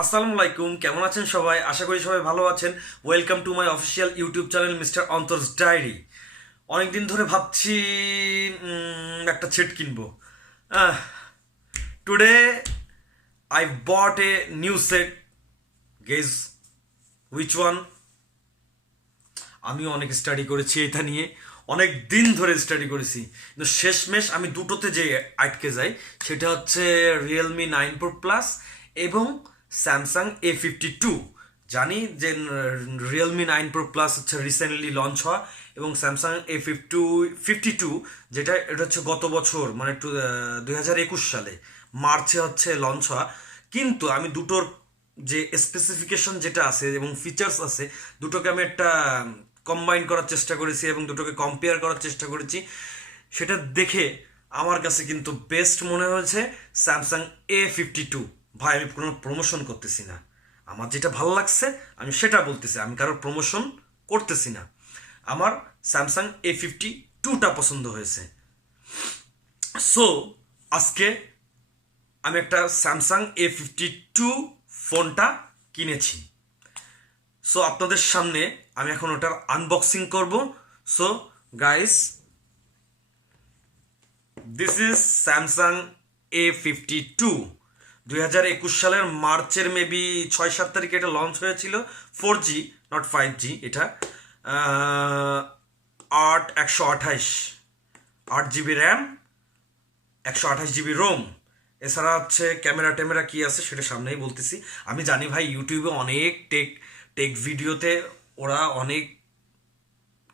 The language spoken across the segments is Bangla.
আসসালামু আলাইকুম, কেমন আছেন সবাই? আশা করি সবাই ভালো আছেন। Welcome to my official YouTube channel mister Antor's diary. অনেকদিন ধরে ভাবছি একটা সেট কিনবো। Today I bought a new set. Guess which one? আমি অনেক স্টাডি করেছি এটা নিয়ে, অনেক দিন ধরে স্টাডি করেছি, কিন্তু শেষমেশ আমি দুটোতে যে আটকে যাই সেটা হচ্ছে রিয়েলমি 9 Pro Plus এবং স্যামসাং A52। জানি যে রিয়েলমি 9 Pro Plus হচ্ছে রিসেন্টলি লঞ্চ হওয়া, এবং স্যামসাং A52 যেটা এটা হচ্ছে গত বছর মানে 2021 সালে মার্চে হচ্ছে লঞ্চ হওয়া। কিন্তু আমি দুটোর যে স্পেসিফিকেশন যেটা আছে এবং ফিচার্স আছে, দুটোকে আমি একটা কম্বাইন করার চেষ্টা করেছি এবং দুটোকে কম্পেয়ার করার চেষ্টা করেছি। সেটা দেখে আমার কাছে কিন্তু বেস্ট মনে হয়েছে স্যামসাং A52। ভাই, আমি কোনো প্রমোশন করতেছি না, আমার যেটা ভালো লাগছে আমি সেটা বলতেছি, আমি কারোর প্রমোশন করতেছি না। আমার স্যামসাং A52টা পছন্দ হয়েছে। সো আজকে আমি একটা স্যামসাং A52 ফোনটা কিনেছি। সো আপনাদের সামনে আমি এখন ওটার আনবক্সিং করব। So guys, this is Samsung A52। 2021 সালের মার্চের মেবি 6-7 তারিখে এটা লঞ্চ হয়েছিল। 4G, not 5G। এটা 128 8 GB র্যাম, 128 GB রোম। এছাড়া হচ্ছে ক্যামেরা ট্যামেরা কি আছে সেটা সামনেই বলতেছি। আমি জানি ভাই, ইউটিউবে অনেক টেক টেক ভিডিওতে ওরা অনেক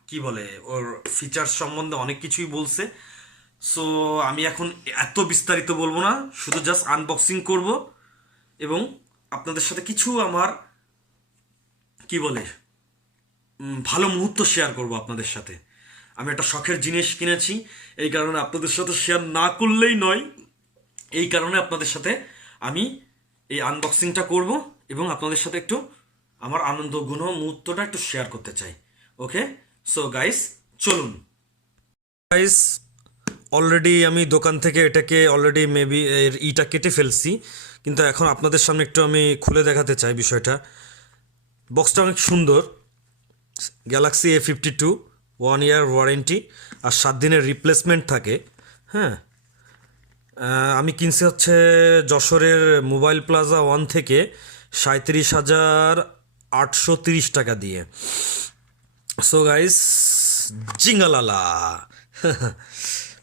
কি বলে ওর ফিচার্স সম্বন্ধে অনেক কিছুই বলছে। সো আমি এখন এত বিস্তারিত বলবো না, শুধু জাস্ট আনবক্সিং করব এবং আপনাদের সাথে কিছু আমার কি বলে ভালো মুহূর্ত শেয়ার করব আপনাদের সাথে। আমি একটা শখের জিনিস কিনেছি, এই কারণে আপনাদের সাথে শেয়ার না করলেই নয়। এই কারণে আপনাদের সাথে আমি এই আনবক্সিংটা করব এবং আপনাদের সাথে একটু আমার আনন্দ ঘন মুহূর্তটা একটু শেয়ার করতে চাই। ওকে, সো গাইস, চলুন। গাইস, অলরেডি আমি দোকান থেকে এটাকে অলরেডি মেবি এর ইটা কেটে ফেলছি, কিন্তু এখন আপনাদের সামনে একটু আমি খুলে দেখাতে চাই বিষয়টা। বক্সটা অনেক সুন্দর। গ্যালাক্সি A52, 1 ইয়ার ওয়ারেন্টি আর 7 দিনের রিপ্লেসমেন্ট থাকে। হ্যাঁ, আমি কিনছি হচ্ছে যশোরের মোবাইল প্লাজা 1 থেকে 37,830 টাকা দিয়ে। সো গাইস, জিঙ্গালালা।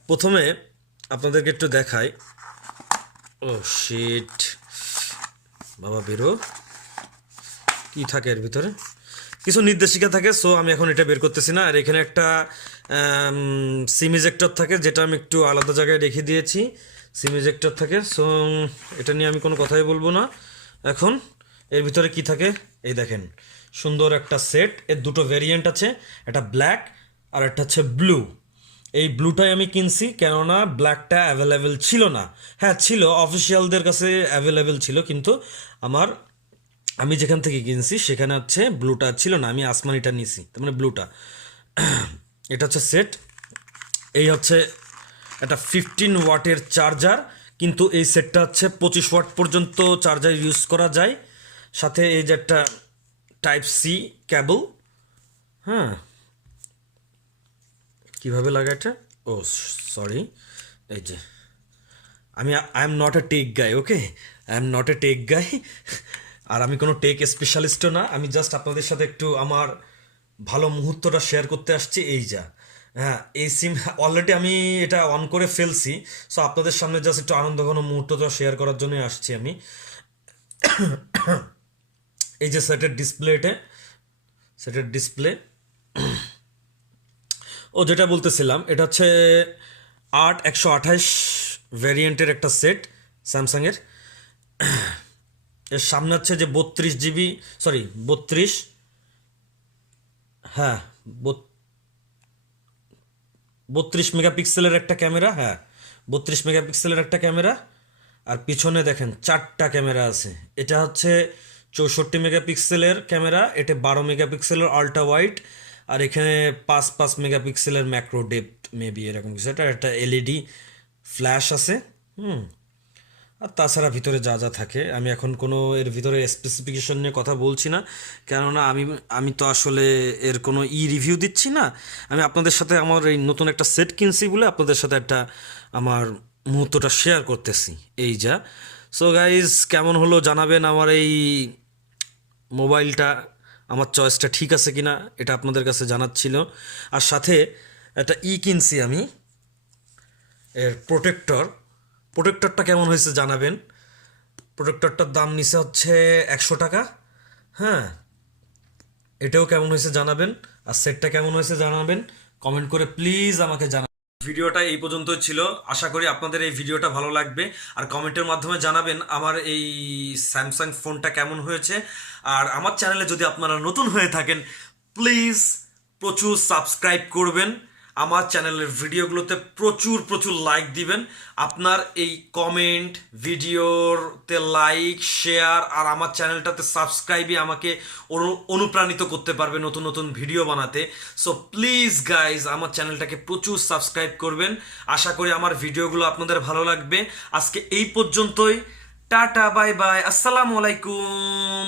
প্রথমে আপনাদেরকে একটু দেখাই। ও শিট, বাবা বেরো, কি থাকে এর ভিতরে? কিছু নির্দেশিকা থাকে। সো আমি এখন এটা বের করতেছি না। আর এখানে একটা সিম ইজেক্টর থাকে, যেটা আমি একটু আলাদা জায়গায় রেখে দিয়েছি। সিম ইজেক্টর থাকে। সো এটা নিয়ে আমি কোনো কথাই বলবো না এখন। এর ভিতরে কি থাকে এই দেখেন, সুন্দর একটা সেট। এর দুটো ভেরিয়েন্ট আছে, একটা ব্ল্যাক আর একটা হচ্ছে ব্লু। এই ব্লুটাই আমি কিনছি, কেননা ব্ল্যাকটা অ্যাভেলেবেল ছিল না। হ্যাঁ ছিল, অফিসিয়ালদের কাছে অ্যাভেলেবেল ছিল, কিন্তু আমি যেখান থেকে কিনছি সেখানে হচ্ছে ব্লুটা ছিল না। আমি আসমানিটা নিছি, তার মানে ব্লুটা। এটা হচ্ছে সেট। এই হচ্ছে একটা 15 ওয়াটের চার্জার, কিন্তু এই সেটটা হচ্ছে 25 ওয়াট পর্যন্ত চার্জার ইউজ করা যায়। সাথে এই যে একটা টাইপ-C কেবল। হ্যাঁ, কিভাবে লাগে এটা? ও সরি, এই যে I am not a tech guy. Okay, I am not a tech guy. আর আমি কোনো টেক স্পেশালিস্টও না। আমি জাস্ট আপনাদের সাথে একটু আমার ভালো মুহূর্তটা শেয়ার করতে আসছি। এই যা, হ্যাঁ, এই সিম অলরেডি আমি এটা অন করে ফেলছি। সো আপনাদের সামনে জাস্ট একটু আনন্দঘন মুহূর্তটা শেয়ার করার জন্য আসছি আমি। এই যে সেটের ডিসপ্লে। ও যেটা বলতেছিলাম, এটা হচ্ছে 128 ভ্যারিয়েন্টের একটা সেট স্যামসাংয়ের। এর সামনে হচ্ছে যে 32 GB, সরি 32, হ্যাঁ 32 মেগাপিক্সেলের একটা ক্যামেরা। হ্যাঁ, 32 মেগাপিক্সেলের একটা ক্যামেরা। আর পিছনে দেখেন 4টা ক্যামেরা আছে। এটা হচ্ছে 64 মেগাপিক্সেলের ক্যামেরা, এটা 12 মেগাপিক্সেলের আল্ট্রা ওয়াইড, আর এখানে 5 মেগাপিক্সেলের ম্যাক্রো ডেপথ মেবি এরকম কিছু। এটা একটা LED ফ্ল্যাশ আছে। হুম, আর তাছাড়া ভিতরে যা যা থাকে আমি এখন কোনো এর ভিতরে স্পেসিফিকেশন নিয়ে কথা বলছি না, কেননা আমি আমি তো আসলে এর কোনো রিভিউ দিচ্ছি না। আমি আপনাদের সাথে আমার এই নতুন একটা সেট কিনছি বলে আপনাদের সাথে একটা আমার মুহূর্তটা শেয়ার করতেছি, এই যা। সো গাইজ, কেমন হলো জানাবেন আমার এই মোবাইলটা, আমার চয়েসটা ঠিক আছে কিনা এটা আপনাদের কাছে জানাচ্ছিল। আর সাথে একটা কিনছি আমি, এর প্রোটেক্টরটা কেমন হয়েছে জানাবেন। প্রোটেক্টরটার দাম নিছে হচ্ছে 100 টাকা। হ্যাঁ, এটাও কেমন হয়েছে জানাবেন, আর সেটটা কেমন হয়েছে জানাবেন, কমেন্ট করে প্লিজ আমাকে জানাবেন। ভিডিওটা এই পর্যন্তই ছিল, আশা করি আপনাদের এই ভিডিওটা ভালো লাগবে। আর কমেন্টের মাধ্যমে জানাবেন আমার এই স্যামসাং ফোনটা কেমন হয়েছে। আর আমার চ্যানেলে যদি আপনারা নতুন হয়ে থাকেন, প্লিজ প্রচুর সাবস্ক্রাইব করবেন, আমার চ্যানেলের ভিডিওগুলোতে প্রচুর প্রচুর লাইক দিবেন। আপনার এই কমেন্ট, ভিডিওতে লাইক, শেয়ার আর আমার চ্যানেলটাতে সাবস্ক্রাইবই আমাকে অনুপ্রাণিত করতে পারবে নতুন নতুন ভিডিও বানাতে। সো প্লিজ গাইজ, আমার চ্যানেলটাকে প্রচুর সাবস্ক্রাইব করবেন। আশা করি আমার ভিডিওগুলো আপনাদের ভালো লাগবে। আজকে এই পর্যন্তই। টাটা, বাই বাই, আসসালামু আলাইকুম।